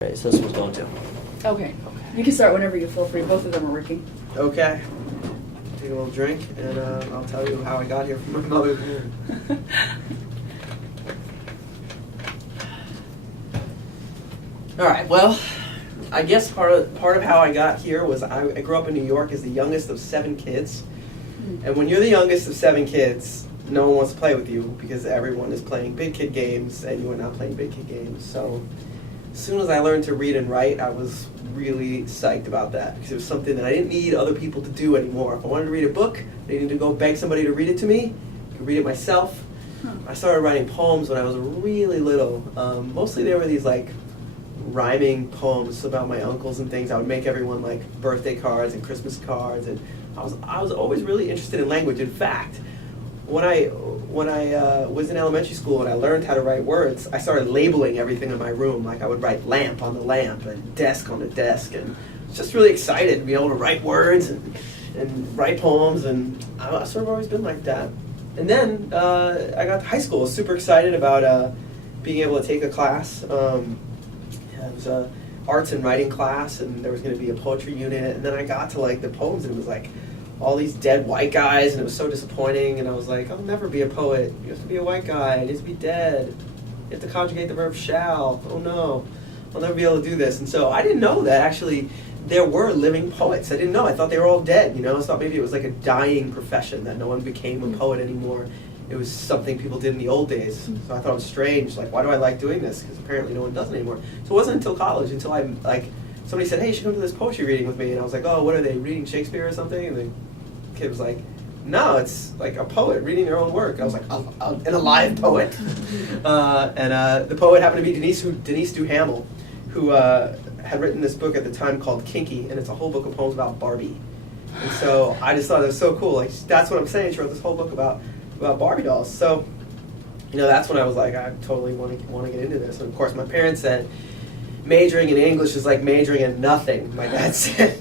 Okay, so this one's going to. Okay. You can start whenever you feel free. Both of them are working. Okay. Take a little drink, and I'll tell you how I got here from my mother's womb. All right. Well, I guess part of how I got here was I grew up in New York as the youngest of 7 kids, and when you're the youngest of 7 kids, no one wants to play with you because everyone is playing big kid games, and you are not playing big kid games. So as soon as I learned to read and write, I was really psyched about that because it was something that I didn't need other people to do anymore. If I wanted to read a book, I didn't need to go beg somebody to read it to me. I could read it myself. I started writing poems when I was really little. Mostly they were these like rhyming poems about my uncles and things. I would make everyone like birthday cards and Christmas cards, and I was always really interested in language. In fact, when I was in elementary school and I learned how to write words, I started labeling everything in my room. Like I would write lamp on the lamp and desk on the desk, and I was just really excited to be able to write words and write poems, and I've sort of always been like that. And then I got to high school. I was super excited about being able to take a class. It was a arts and writing class, and there was going to be a poetry unit, and then I got to like the poems, and it was like all these dead white guys, and it was so disappointing, and I was like, I'll never be a poet. You have to be a white guy. You have to be dead. You have to conjugate the verb shall. Oh no, I'll never be able to do this. And so I didn't know that actually there were living poets. I didn't know. I thought they were all dead, you know. I thought maybe it was like a dying profession, that no one became a poet anymore. It was something people did in the old days. So I thought it was strange, like, why do I like doing this? Because apparently no one does it anymore. So it wasn't until college, until I, like, somebody said, hey, you should come to this poetry reading with me. And I was like, oh, what are they, reading Shakespeare or something? And the kid was like, no, it's like a poet reading their own work. I was like, an alive poet? And the poet happened to be Denise Duhamel, who had written this book at the time called Kinky, and it's a whole book of poems about Barbie. And so I just thought it was so cool. Like, that's what I'm saying. She wrote this whole book about Barbie dolls. So, you know, that's when I was like, I totally want to get into this. And of course, my parents said, majoring in English is like majoring in nothing. My dad said.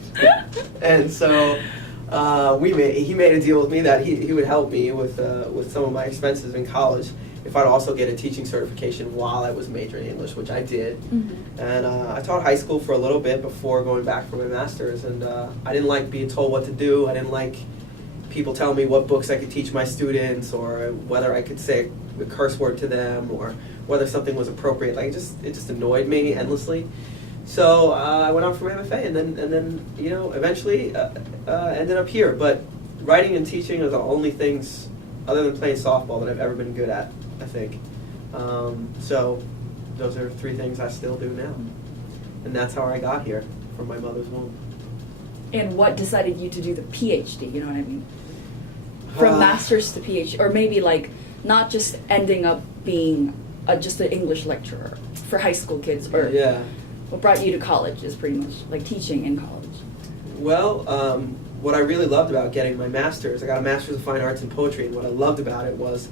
And so he made a deal with me that he would help me with some of my expenses in college if I'd also get a teaching certification while I was majoring in English, which I did. Mm-hmm. And I taught high school for a little bit before going back for my master's, and I didn't like being told what to do. I didn't like people telling me what books I could teach my students, or whether I could say a curse word to them, or whether something was appropriate. Like it just annoyed me endlessly. So I went on for my MFA, and then you know, eventually ended up here. But writing and teaching are the only things, other than playing softball, that I've ever been good at, I think. So those are 3 things I still do now, and that's how I got here from my mother's womb. And what decided you to do the PhD? You know what I mean? From master's to PhD, or maybe like not just ending up being just an English lecturer for high school kids, or yeah. What brought you to college is pretty much like teaching in college. Well, what I really loved about getting my master's, I got a master's of fine arts in poetry, and what I loved about it was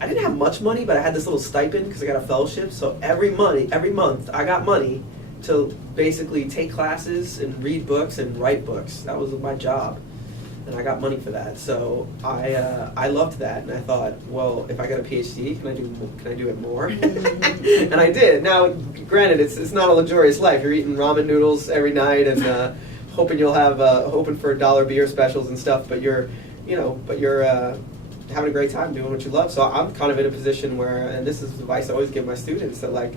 I didn't have much money, but I had this little stipend because I got a fellowship. So every month I got money to basically take classes and read books and write books. That was my job, and I got money for that. So I loved that, and I thought, well, if I got a PhD, can I do it more? And I did. Now, granted, it's not a luxurious life. You're eating ramen noodles every night and hoping you'll have hoping for $1 beer specials and stuff. But you're having a great time doing what you love. So I'm kind of in a position where, and this is advice I always give my students, that like,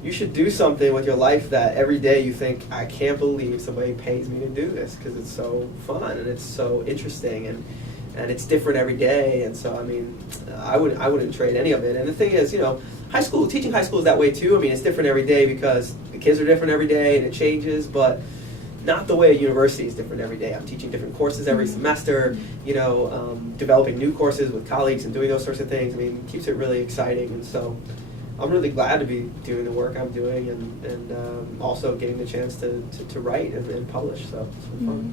you should do something with your life that every day you think, I can't believe somebody pays me to do this, because it's so fun and it's so interesting and it's different every day. And so I mean, I wouldn't trade any of it. And the thing is, you know, teaching high school is that way too. I mean, it's different every day because the kids are different every day and it changes, but not the way a university is different every day. I'm teaching different courses every semester, you know, developing new courses with colleagues and doing those sorts of things. I mean, it keeps it really exciting. And so I'm really glad to be doing the work I'm doing, and also getting the chance to write and publish. So it's been fun.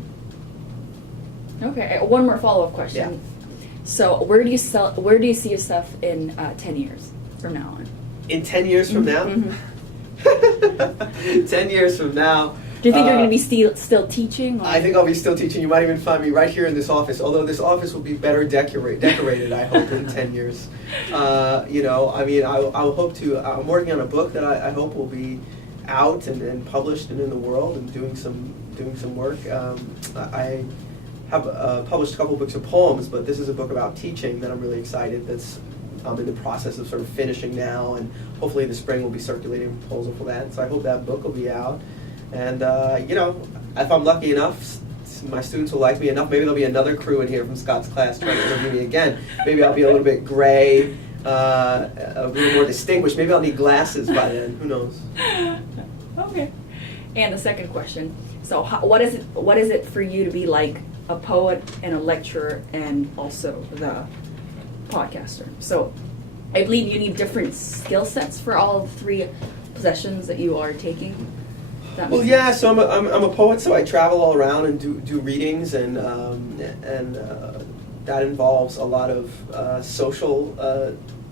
Okay, one more follow-up question. Yeah. So where do you see yourself in 10 years from now on? In 10 years from now? Mm-hmm. 10 years from now. Do you think you're going to be still teaching? Or? I think I'll be still teaching. You might even find me right here in this office, although this office will be better decorated, I hope, in 10 years. You know, I mean, I'll hope to, I'm working on a book that I hope will be out and published and in the world and doing some work. I have published a couple books of poems, but this is a book about teaching that I'm really excited. That's I'm in the process of sort of finishing now, and hopefully this spring we'll be circulating a proposal for that. So I hope that book will be out. And if I'm lucky enough, my students will like me enough. Maybe there'll be another crew in here from Scott's class trying to interview me again. Maybe I'll be a little bit gray, a little more distinguished. Maybe I'll need glasses by then. Who knows? Okay. And the second question. So what is it for you to be like a poet and a lecturer and also the podcaster? So I believe you need different skill sets for all three possessions that you are taking. Well, yeah. So I'm a poet, so I travel all around and do readings, and that involves a lot of social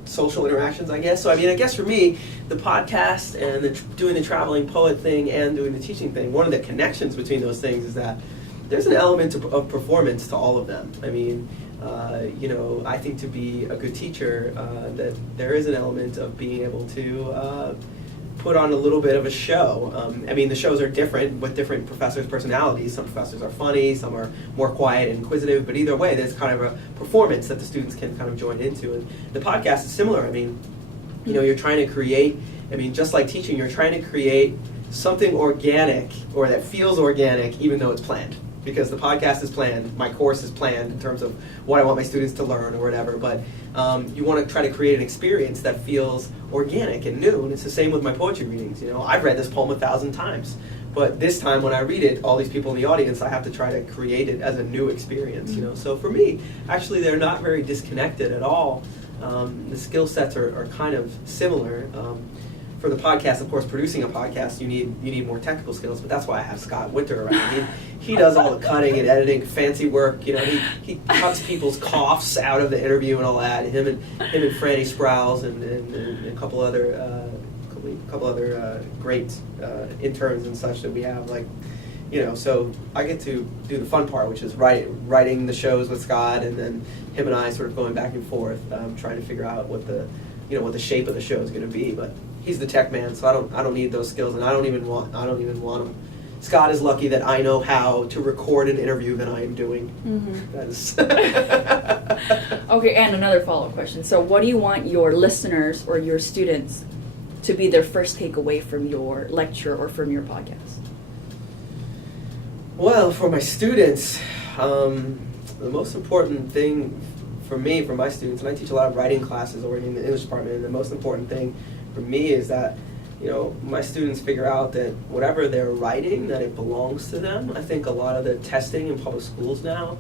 interactions, I guess. So I guess for me, the podcast and doing the traveling poet thing and doing the teaching thing, one of the connections between those things is that there's an element of performance to all of them. I think to be a good teacher, that there is an element of being able to put on a little bit of a show. The shows are different with different professors' personalities. Some professors are funny, some are more quiet and inquisitive, but either way, there's kind of a performance that the students can kind of join into. And the podcast is similar. You're trying to create, just like teaching, you're trying to create something organic, or that feels organic, even though it's planned. Because the podcast is planned, my course is planned in terms of what I want my students to learn or whatever, but you want to try to create an experience that feels organic and new, and it's the same with my poetry readings. I've read this poem 1,000 times, but this time when I read it, all these people in the audience, I have to try to create it as a new experience. So for me, actually, they're not very disconnected at all. The skill sets are kind of similar. For the podcast, of course, producing a podcast, you need more technical skills, but that's why I have Scott Winter around. He does all the cutting and editing, fancy work. He cuts people's coughs out of the interview and all that. Him and Franny Sprouse and a couple other great interns and such that we have. So I get to do the fun part, which is writing the shows with Scott, and then him and I sort of going back and forth, trying to figure out what the shape of the show is going to be. But he's the tech man, so I don't need those skills, and I don't even want them. Scott is lucky that I know how to record an interview that I am doing. Mm-hmm. That is Okay, and another follow-up question. So what do you want your listeners or your students to be their first takeaway from your lecture or from your podcast? Well, for my students, the most important thing for my students, and I teach a lot of writing classes over in the English department, and the most important thing for me is that my students figure out that whatever they're writing, that it belongs to them. I think a lot of the testing in public schools now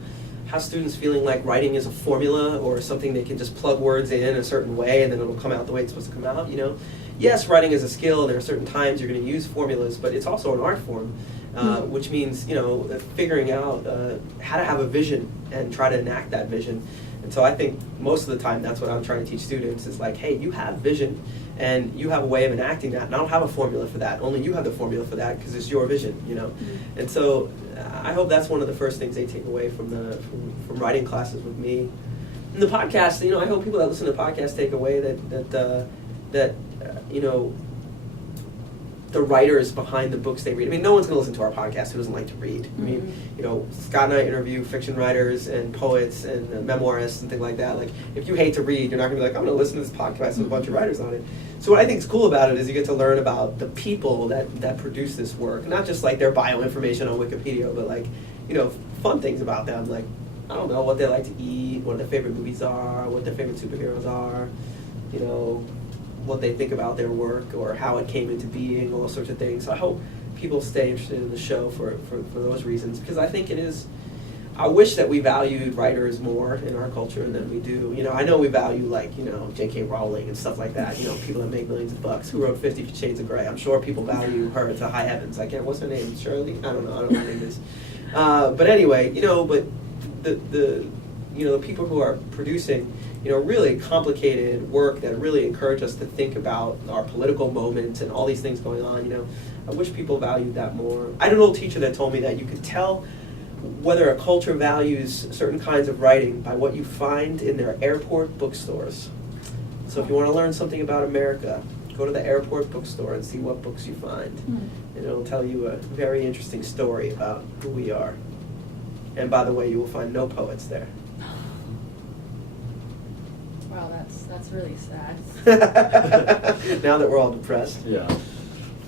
has students feeling like writing is a formula or something they can just plug words in a certain way and then it'll come out the way it's supposed to come out. Yes, writing is a skill. There are certain times you're going to use formulas, but it's also an art form, which means figuring out how to have a vision and try to enact that vision. And so I think most of the time that's what I'm trying to teach students is like, hey, you have vision and you have a way of enacting that, and I don't have a formula for that. Only you have the formula for that because it's your vision, Mm-hmm. And so I hope that's one of the first things they take away from writing classes with me. And the podcast, I hope people that listen to the podcast take away that the writers behind the books they read. No one's going to listen to our podcast who doesn't like to read. Mm-hmm. Scott and I interview fiction writers and poets and memoirists and things like that. If you hate to read, you're not going to be like, I'm going to listen to this podcast with a bunch of writers on it. So what I think is cool about it is you get to learn about the people that produce this work, not just their bio information on Wikipedia, but fun things about them, I don't know, what they like to eat, what their favorite movies are, what their favorite superheroes are, what they think about their work or how it came into being, all sorts of things. So I hope people stay interested in the show for those reasons, because I think it is, I wish that we valued writers more in our culture than we do. I know we value J.K. Rowling and stuff like that, people that make millions of bucks, who wrote 50 Shades of Grey. I'm sure people value her to high heavens. What's her name? Shirley? I don't know what her name is. But anyway, but the people who are producing really complicated work that really encourage us to think about our political moment and all these things going on. I wish people valued that more. I had an old teacher that told me that you could tell whether a culture values certain kinds of writing by what you find in their airport bookstores. So if you want to learn something about America, go to the airport bookstore and see what books you find. And it'll tell you a very interesting story about who we are. And by the way, you will find no poets there. Wow, that's really sad. Now that we're all depressed. Yeah.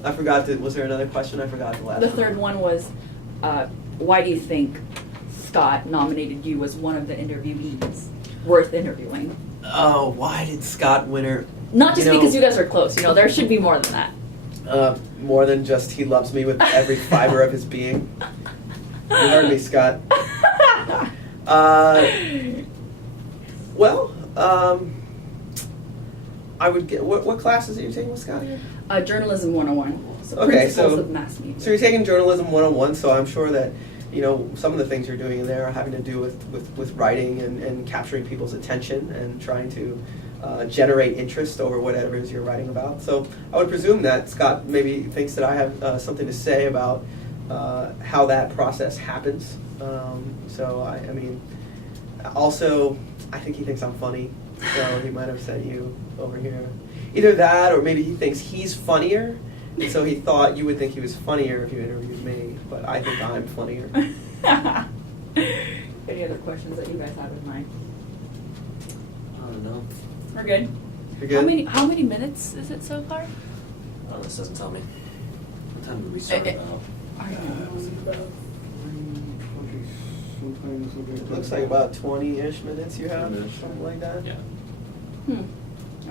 I forgot was there another question? I forgot the last The one. third one was, why do you think Scott nominated you as one of the interviewees worth interviewing? Oh, why did Scott Winter? Not just because you guys are close, there should be more than that. More than just he loves me with every fiber of his being. You heard me, Scott. I would get. What classes are you taking with Scott again? Journalism 101. So Okay, principles so of mass media. So you're taking Journalism 101, so I'm sure that, some of the things you're doing in there are having to do with writing and capturing people's attention and trying to generate interest over whatever it is you're writing about. So I would presume that Scott maybe thinks that I have something to say about how that process happens. Also, I think he thinks I'm funny, so he might have sent you over here. Either that, or maybe he thinks he's funnier, and so he thought you would think he was funnier if you interviewed me, but I think I'm funnier. Any other questions that you guys have in mind? I don't know. We're good. You're good? How many minutes is it so far? Oh, this doesn't tell me. What time did we start about? I don't know. It looks like about 20-ish minutes you have, 20-ish. something like that. Yeah.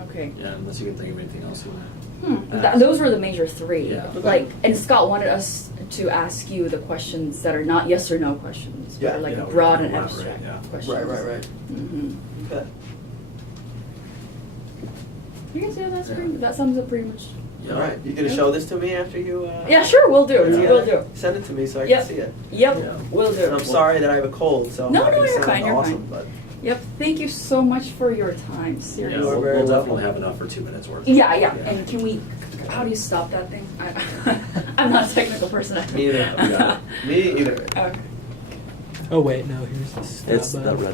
Okay. Yeah, unless you can think of anything else you want. Those were the major three. Yeah. And Scott wanted us to ask you the questions that are not yes or no questions, Yeah. but are like Yeah, broad we and can elaborate, abstract yeah. questions. Right. Mm-hmm. Okay. You guys, Yeah. that sums up pretty much. Yeah. All right, you gonna show this to me after you? Yeah, sure, we'll do. put it Yeah. We'll together? do. Send it to me so I Yep. can see it. Yep, Yeah. we'll do. And I'm sorry that I have a cold, so I'm No, not no, gonna you're sound fine, you're awesome, fine. but Yep, thank you so much for your time, Yeah, seriously. You are we'll, very we'll welcome. definitely have enough for 2 minutes worth. Yeah. Yeah. And can we, how do you stop that thing? I'm not a technical person. me either. Yeah. Me either. Okay. Oh wait, no. Here's the stop It's button. the red